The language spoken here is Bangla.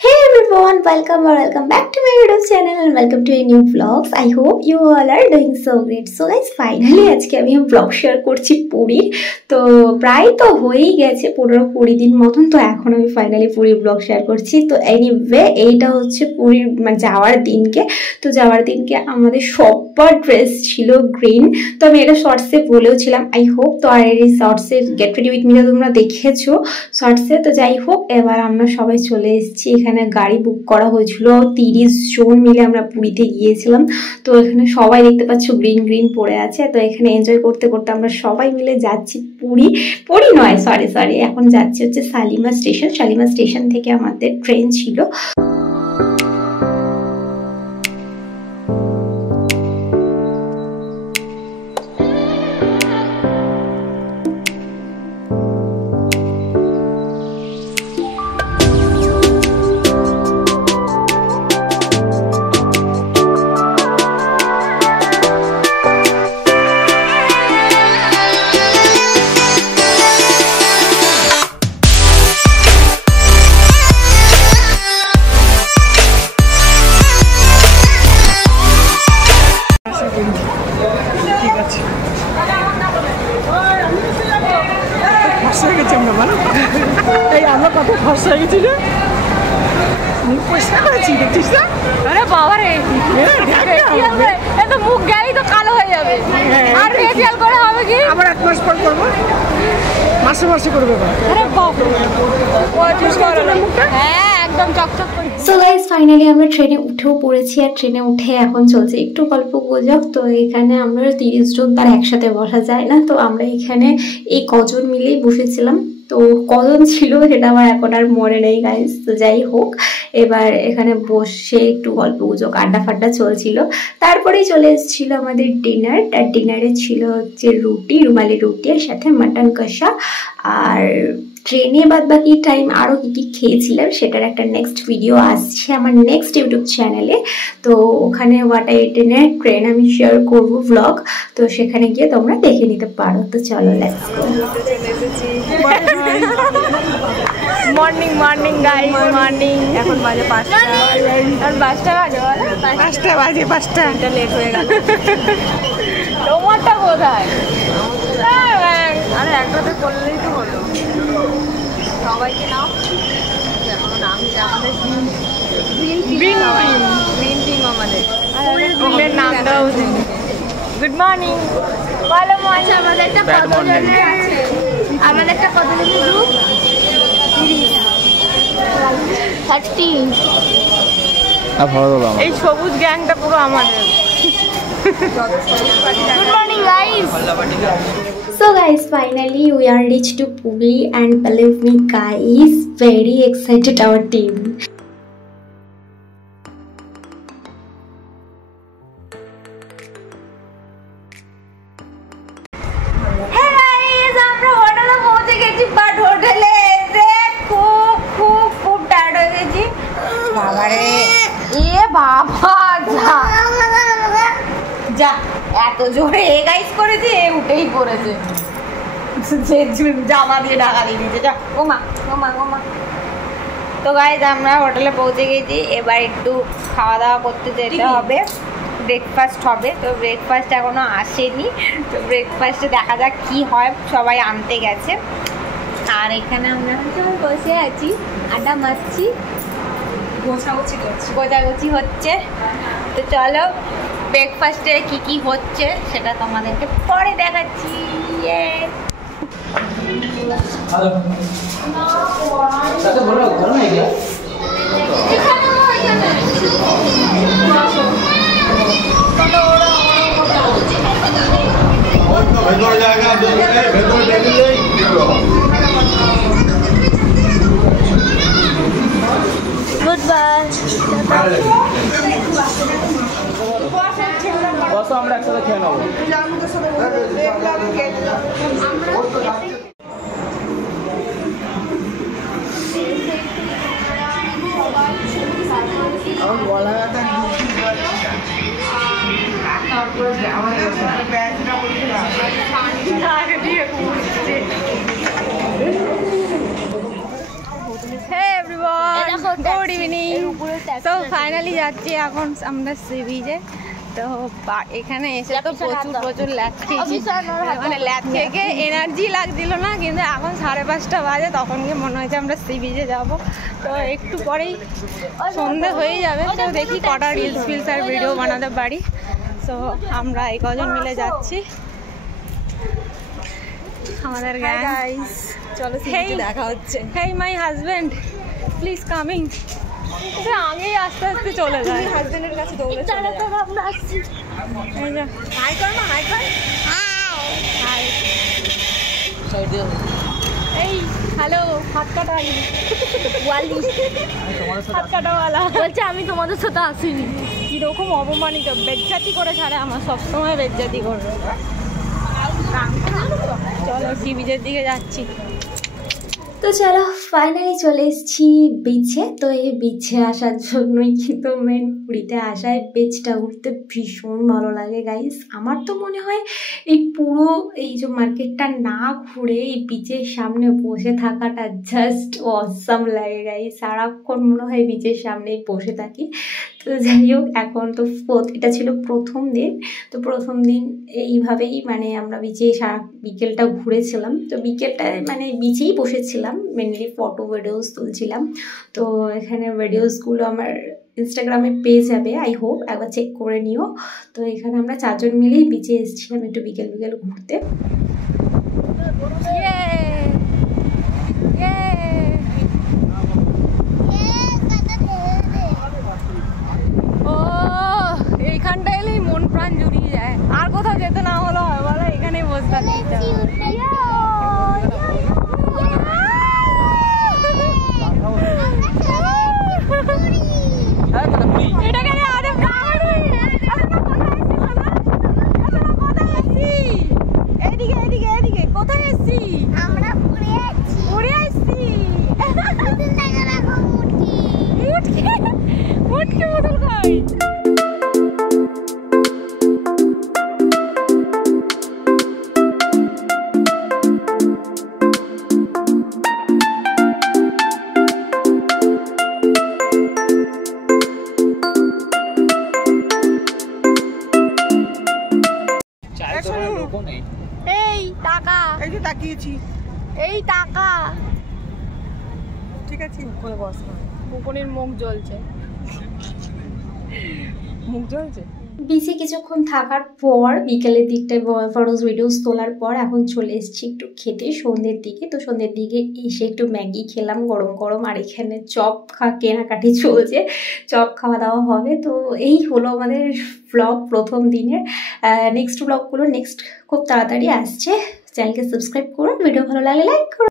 Hey everyone, welcome or welcome back to my YouTube channel and welcome to a new vlogs. I hope you all are doing so great. So guys, finally আজকে আমি vlog share করছি পুরীর। তো প্রায় তো হয়েই গেছে 15-20 দিন মতন, তো এখন আমি ফাইনালি পুরীর vlog share করছি। তো এনিওয়ে এইটা হচ্ছে পুরীর মানে যাওয়ার দিনকে। তো যাওয়ার দিনকে আমাদের সবার ড্রেস ছিল গ্রিন। তো আমি এটা শর্টসে বলেও ছিলাম, আই হোপ। তো আর এই শর্টসে গেট রেডি উইথ মিটা তোমরা দেখেছো শর্টসে। তো যাই হোক, এবার আমরা সবাই চলে এসেছি। এখানে গাড়ি বুক করা হয়েছিল, 30 জন মিলে আমরা পুরীতে গিয়েছিলাম। তো এখানে সবাই দেখতে পাচ্ছ গ্রিন গ্রিন পড়ে আছে। তো এখানে এনজয় করতে করতে আমরা সবাই মিলে যাচ্ছি পুরী নয়, সরি এখন যাচ্ছি হচ্ছে শালিমার স্টেশন। শালিমার স্টেশন থেকে আমাদের ট্রেন ছিল। আমরা কত খরচা হয়ে গেছি রে, মুখ পরিষ্কার করেছি দেখছিস না? আরে বাবা রে, মুখ গেলেই তো কালো হয়ে যাবে। আর ফেসিয়াল করে হবে কি? আবার 1 মাস পর করবো, মাসে মাসে করবে। আরে বাবা, হ্যাঁ একদম চকচক করে। সো গাইস, ফাইনালি আমরা ট্রেনে উঠেও পড়েছি। আর ট্রেনে উঠে এখন চলছে একটু গল্প গুজব। তো এখানে আমরা 30 জন তার একসাথে বসা যায় না। তো আমরা এখানে এই কজন মিলেই বসেছিলাম। তো কজন ছিল সেটা আমার এখন আর মনে নেই গাইস। তো যাই হোক, এবার এখানে বসে একটু গল্প গুজব আড্ডা ফাড্ডা চলছিল। তারপরেই চলে এসেছিল আমাদের ডিনার। আর ডিনারে ছিল হচ্ছে রুটি, রুমালি রুটি, আর সাথে মাটন কষা। আর ট্রেনে বাদ বাকি টাইম আরও কী কী খেয়েছিলাম সেটার একটা নেক্সট ভিডিও আসছে আমার নেক্সট ইউটিউব চ্যানেলে। তো ওখানে what I ate in train আমি শেয়ার করবো ভ্লগ। তো সেখানে গিয়ে তোমরা দেখে নিতে পারো। তো চলো let's go. Morning morning guys, morning. এখন বাজে 5টা। আর 5টা বাজে, 5টা বাজে, 5টা লেট হয়ে গেল। তোমারটা কোথায়? আরে একটাতে করলেই তো হলো। সবাইকে নাও, এখনো নাম আমাদের গ্রিন টিম আমাদের টিমের নামটাও। গুড মর্নিং, ভালো মর্নিং। আমাদেরটা কতজনের আছে? আমাদেরটা কতজনের গ্রুপ? 30। এই সবুজ গ্যাংটা পুরো আমাদের। Good morning guys. So guys, finally we are reached to Puri and believe me guys, very excited our team. Hey guys, আমরা হোটেলে পৌঁছে গেছি, বাট হোটেলে এসে খুব টায়ার্ড হয়ে গেছি। বাবারে, এ বাবা, যা এত জোরে গাইস করেছে, উঠেই পড়েছে। জামা দিয়ে ঢাকা দিয়ে দিয়েছে। যা ওমা। তো গাইস, আমরা হোটেলে পৌঁছে গেছি। এবার একটু খাওয়া দাওয়া করতে যেতে হবে, ব্রেকফাস্ট হবে। তো ব্রেকফাস্ট এখনো আসেনি। তো ব্রেকফাস্টে দেখা যাক কি হয়, সবাই আনতে গেছে। আর এখানে আমরা বসে আছি, আড্ডা মারছি, গোছাগুছি হচ্ছে। তো চলো, ব্রেকফাস্টে কি হচ্ছে সেটা তোমাদেরকে পরে দেখাচ্ছি। Good bye. বসো, আমরা একসাথে খেয়ে নেবো। আমার গলা ব্যথা Hey everyone. Everyone, good evening. তো ফাইনালি যাচ্ছি এখন আমরা সি বিচে। তো এখানে এসে তো প্রচুর ল্যাদ খেয়েছি, মানে ল্যাদ খেয়ে এনার্জি লাগছিল না, কিন্তু এখন 5:30 বাজে, তখন গিয়ে মনে হয়েছে আমরা সি বিচে যাবো। তো একটু পরেই সন্ধে হয়ে যাবে, তো দেখি কটা রিলস ফিলস আর ভিডিও বানাতে পারি। তো আমরা এই কজন মিলে যাচ্ছি, আমাদের গাইস। চলো দেখা হচ্ছে। হেই মাই হাজবেন্ড, প্লিজ কামিং। আগেই আস্তে আস্তে চলে যায়, হাজবেন্ডের কাছে দৌড়ে চলে যায়। আমরা আসছি, হাই কর না, হাই কর, হাই। এই হ্যালো, হাত কাটা ওয়ালি, হাত কাটাওয়ালা বলছে আমি তোমাদের সাথে আসিনি। কিরকম অপমানিত, বেজ্জাতি করে ছাড়ে আমার, সবসময় বেজ্জাতি করবে। চলো সি বিচের দিকে যাচ্ছি। তো চলো ফাইনালি চলে এসেছি বিচে। তো এই বিচে আসার জন্যই কিন্তু মেন পুরীতে আসায় বিচটা ঘুরতে ভীষণ ভালো লাগে গাইস। আমার তো মনে হয় এই পুরো এই যে মার্কেটটা না ঘুরে এই বিচের সামনে বসে থাকাটা জাস্ট অসাম লাগে গাইস। সারাক্ষণ মনে হয় বিচের সামনেই বসে থাকি। তো যাই হোক, এখন তো এটা ছিল প্রথম দিন। তো প্রথম দিন এইভাবেই মানে আমরা বিচে সারা বিকেলটা ঘুরেছিলাম। তো বিকেলটায় মানে বিচেই বসেছিলাম, মেনলি ফটো ভিডিওস তুলছিলাম। তো এখানে ভিডিওসগুলো আমার ইনস্টাগ্রামে পেয়ে যাবে, আই হোপ একবার চেক করে নিও। তো এখানে আমরা 4 জন মিলেই বিচে এসেছিলাম একটু বিকেল ঘুরতে। এইখানটা এলেই মন প্রাণ জুড়িয়ে যায়, আর কোথাও যেতে না হলো হয় বলো, এখানেই বসে থাকতে। কোথায় এসছি আমরা? পুরী আসছি। মুটকি বোতল খাই। এই টাকা, এই যে তাকিয়েছি, এই টাকা। ঠিক আছে, করে বস। বুকনির মুখ জ্বলছে, মুখ জ্বলছে। বিচে কিছুক্ষণ থাকার পর বিকেলের দিকটায় ফটোস ভিডিওস তোলার পর এখন চলে এসেছি একটু খেতে সন্ধ্যের দিকে। তো সন্ধ্যের দিকে এসে একটু ম্যাগি খেলাম গরম গরম, আর এখানে চপ কেনাকাটি চলছে, চপ খাওয়া দাওয়া হবে। তো এই হলো আমাদের ব্লগ প্রথম দিনের। নেক্সট ব্লগগুলো নেক্সট খুব তাড়াতাড়ি আসছে। চ্যানেলকে সাবস্ক্রাইব করুন, ভিডিও ভালো লাগলে লাইক করুন।